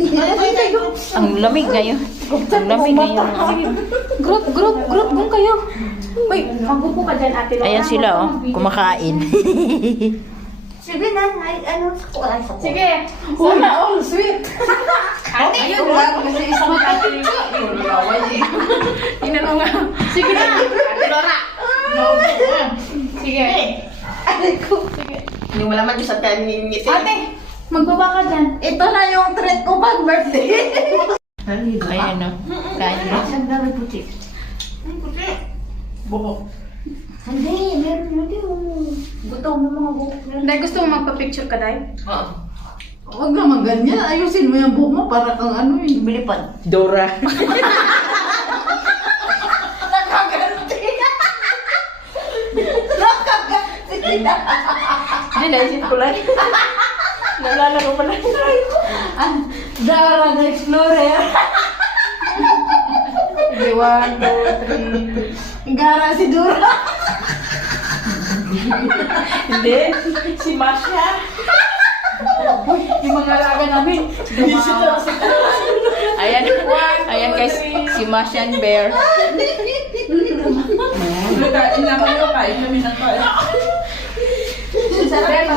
Ang lamig ngayon. Ang lamig ngayon. Group kung kayo. Uy, magpupo ka dyan, ate. Ayan sila, oh. Kumakain. Sige na, ano, wala sa ko. Sige. Una all sweet. Ate, Ayun lang, kasi isang pati. Tinanong nga. Sige na. Ate Laura. Sige. Sige. Hindi mo naman yung sa ngiti. Ate, magbaba ka dyan. Ito na yung treat ko pag birthday. Ayan, oh. Kain na. Ang dami puti. Ay, puti. Buhok. Hindi, meron mo din. Gutom ng mga buhok. Dahil gusto mo magpa-picture ka, Day? Oo. Huwag naman ganyan. Ayusin mo yung buhok mo para kang ano eh. Bilipad. Dora. Nakaganti. Nakaganti. Hindi, naisip ko lang. Nalalaro pala. Dara the Explorer. Okay, 1, 2, 3. Gara si Dora. Hindi. Si Masha. Yung mga alaga namin. Ayan. Ayan guys. Si Masha and Bear. Kain namin yung kain namin ng kain. Sarap.